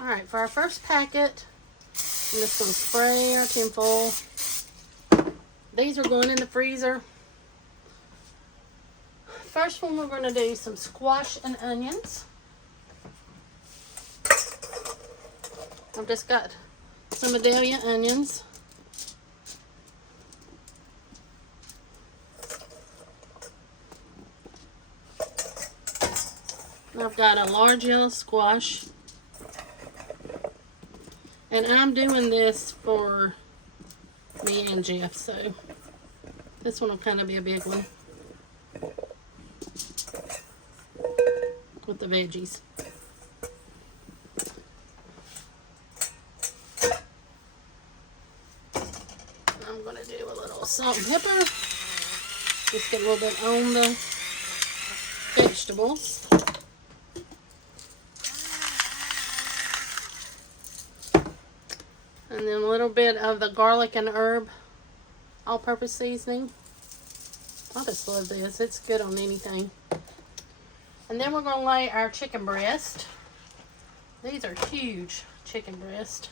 Alright, for our first packet, I'm just going to spray our tin foil. These are going in the freezer. First one, we're going to do some squash and onions. I've just got some Vidalia onions. I've got a large yellow squash. And I'm doing this for me and Jeff, so this one will kind of be a big one with the veggies. I'm going to do a little salt and pepper. Just get a little bit on the vegetables. And then a little bit of the garlic and herb all-purpose seasoning. I just love this. It's good on anything. And then we're going to lay our chicken breast. These are huge chicken breast.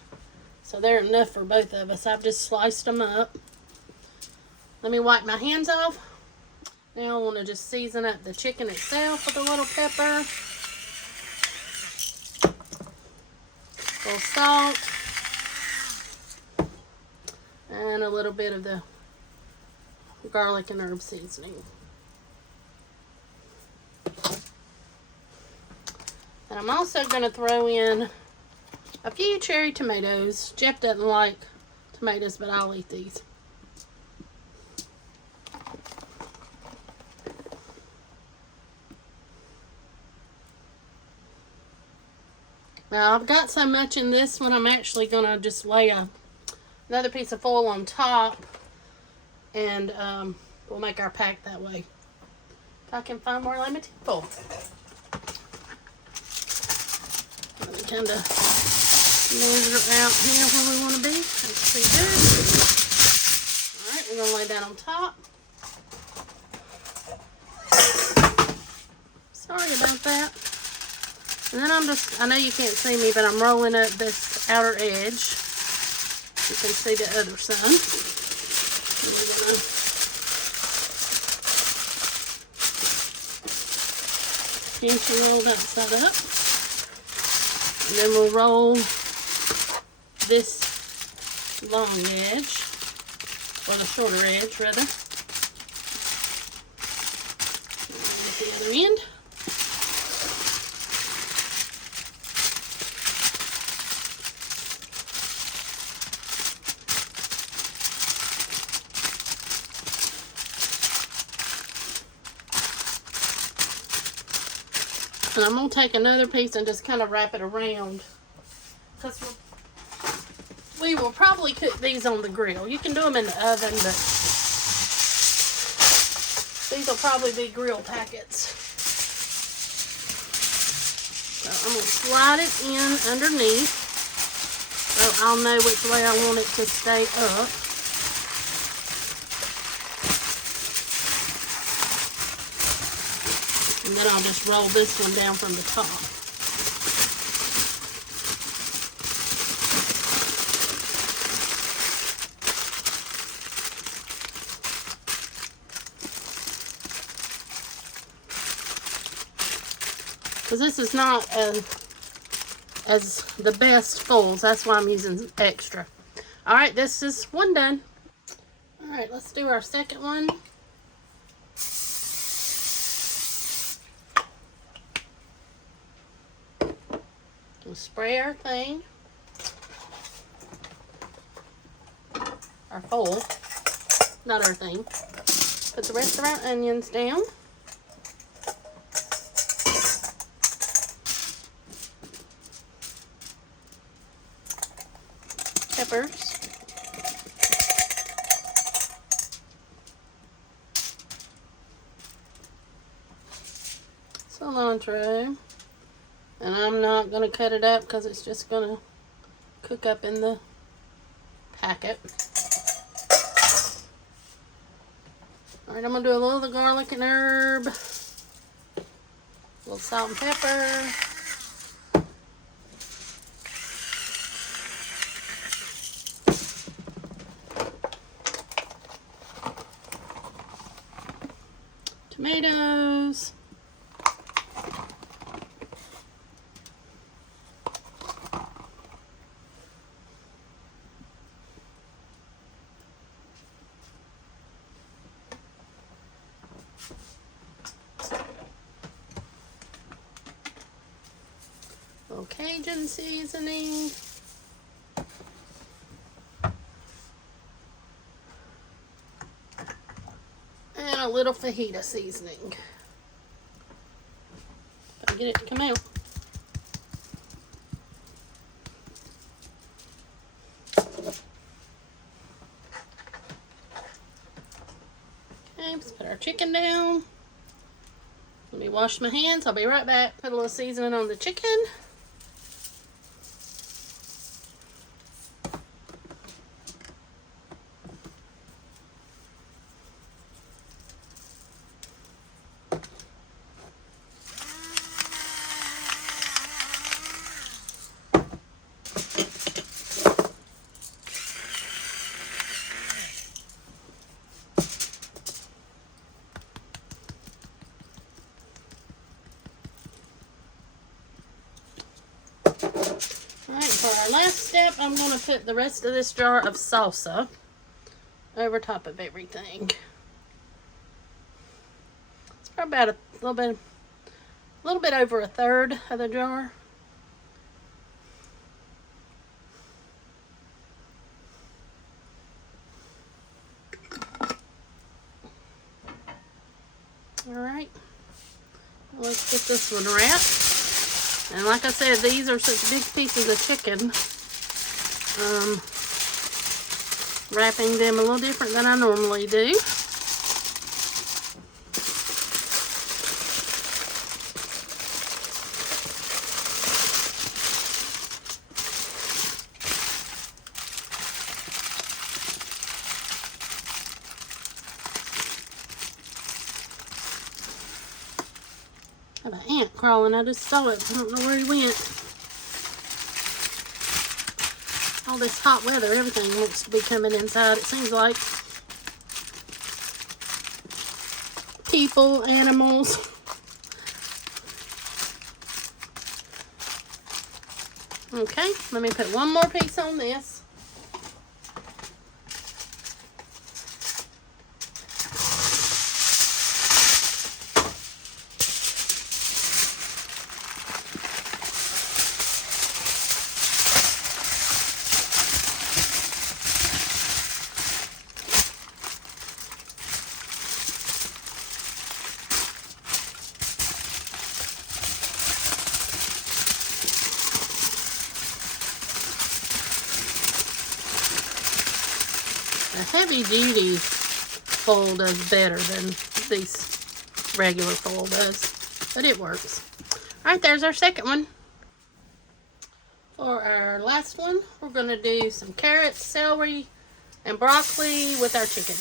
So they're enough for both of us. I've just sliced them up. Let me wipe my hands off. Now I want to just season up the chicken itself with a little pepper. A little salt. And a little bit of the garlic and herb seasoning. And I'm also going to throw in a few cherry tomatoes. Jeff doesn't like tomatoes, but I'll eat these. Now I've got so much in this one, I'm actually going to just lay another piece of foil on top, and we'll make our pack that way. If I can find more limited foil. Let me kind of measure out here where we want to be. That's pretty good. Alright, we're going to lay that on top. Sorry about that. And then I know you can't see me, but I'm rolling up this outer edge. You can see the other side. We're gonna finish and roll that side up. And then we'll roll this long edge, or the shorter edge rather. And at the other end. And I'm going to take another piece and just kind of wrap it around, because we will probably cook these on the grill. You can do them in the oven, but these will probably be grill packets. So I'm going to slide it in underneath so I'll know which way I want it to stay up. And then I'll just roll this one down from the top. Because this is not as the best folds. That's why I'm using extra. Alright, this is one done. Alright, let's do our second one. We'll spray our thing, our foil, not our thing. Put the rest of our onions down. Peppers. Cilantro. And I'm not going to cut it up because it's just going to cook up in the packet. Alright, I'm going to do a little of the garlic and herb. A little salt and pepper. little Cajun seasoning. And a little fajita seasoning. If I get it to come out. Okay, let's put our chicken down. Let me wash my hands. I'll be right back. Put a little seasoning on the chicken. Alright, for our last step, I'm going to put the rest of this jar of salsa over top of everything. It's probably about a little bit over a third of the jar. Alright, let's get this one wrapped. And like I said, these are such big pieces of chicken. Wrapping them a little different than I normally do. I have an ant crawling. I just saw it. I don't know where he went. All this hot weather, everything wants to be coming inside. It seems like people, animals. Okay, let me put one more piece on this. The heavy duty foil does better than this regular foil does, but it works. Alright, there's our second one. For our last one, we're going to do some carrots, celery, and broccoli with our chicken.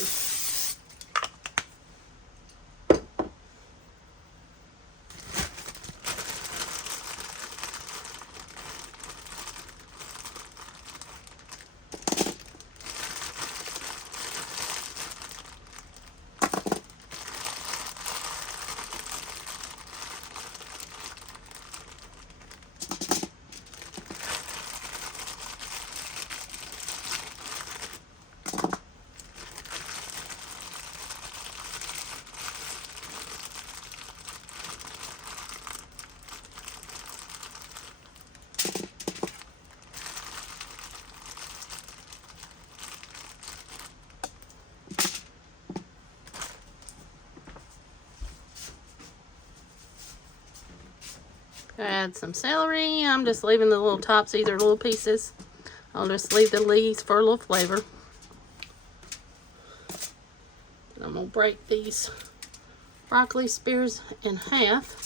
Add some celery. I'm just leaving the little tops, these are little pieces. I'll just leave the leaves for a little flavor. And I'm going to break these broccoli spears in half.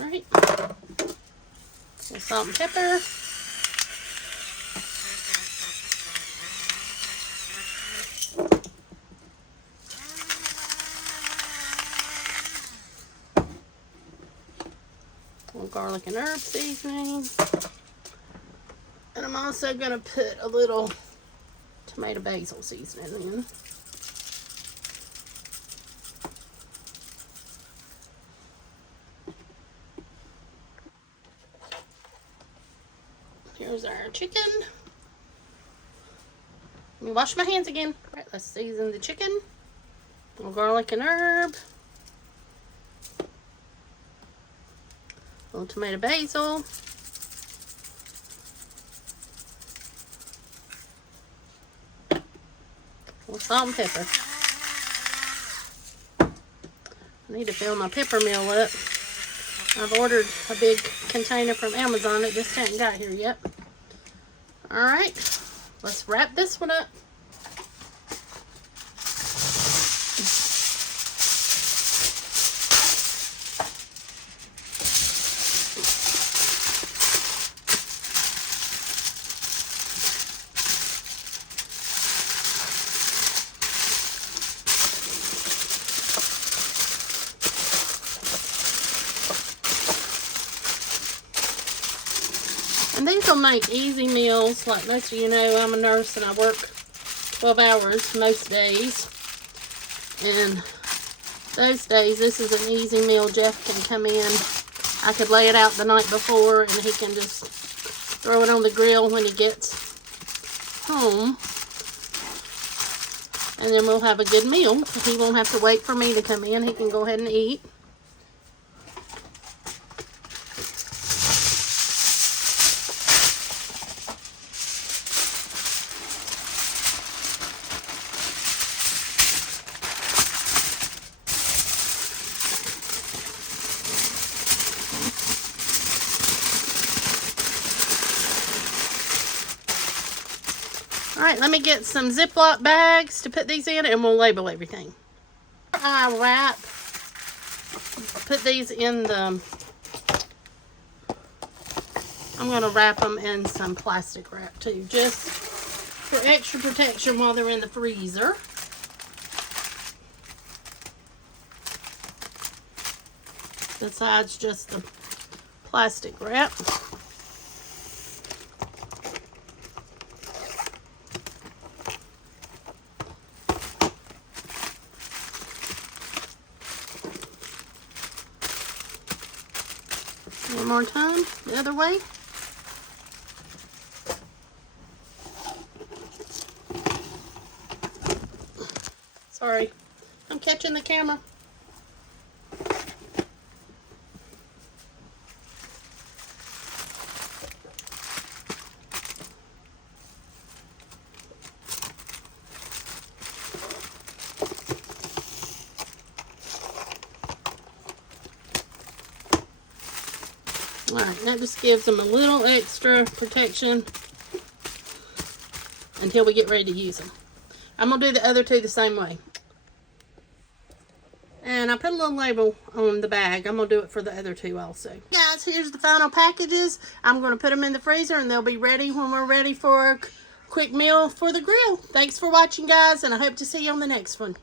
Alright. Salt and pepper. Garlic and herb seasoning. And I'm also going to put a little tomato basil seasoning in. There's our chicken. Let me wash my hands again. All right, let's season the chicken. A little garlic and herb. A little tomato basil. A little salt and pepper. I need to fill my pepper mill up. I've ordered a big container from Amazon. It just hasn't got here yet. Alright, let's wrap this one up. And these will make easy meals. Like most of you know, I'm a nurse and I work 12 hours most days. And those days, this is an easy meal. Jeff can come in. I could lay it out the night before and he can just throw it on the grill when he gets home. And then we'll have a good meal. He won't have to wait for me to come in. He can go ahead and eat. Alright, let me get some Ziploc bags to put these in and we'll label everything. I wrap, put these in the, I'm going to wrap them in some plastic wrap too, just for extra protection while they're in the freezer. Besides just the plastic wrap. One more time, the other way. Sorry, I'm catching the camera. Alright, that just gives them a little extra protection until we get ready to use them. I'm going to do the other two the same way. And I put a little label on the bag. I'm going to do it for the other two also. Guys, here's the final packages. I'm going to put them in the freezer and they'll be ready when we're ready for a quick meal for the grill. Thanks for watching, guys, and I hope to see you on the next one.